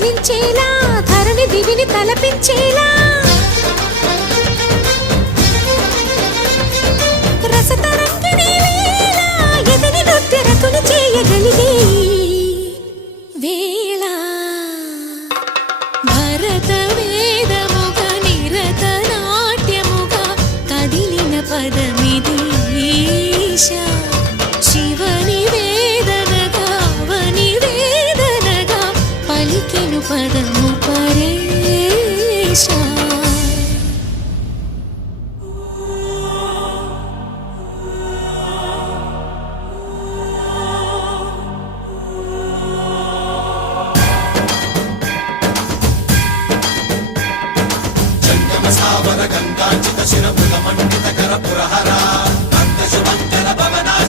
ధ్వనించేలా ధరణి దివిని తలపించేలా రసతరంగిణి వేళ ఎదని నృత్యరతుని చేయగలిగే వేళ భరత వేదముగ నిరత నాట్యముగా కదిలిన పదమిది ఈశా శివని వేదనగా వని వేదనగా పలికెను పదము పరేశా సావర గంగాచిత శిరముల మండిత కర పురహర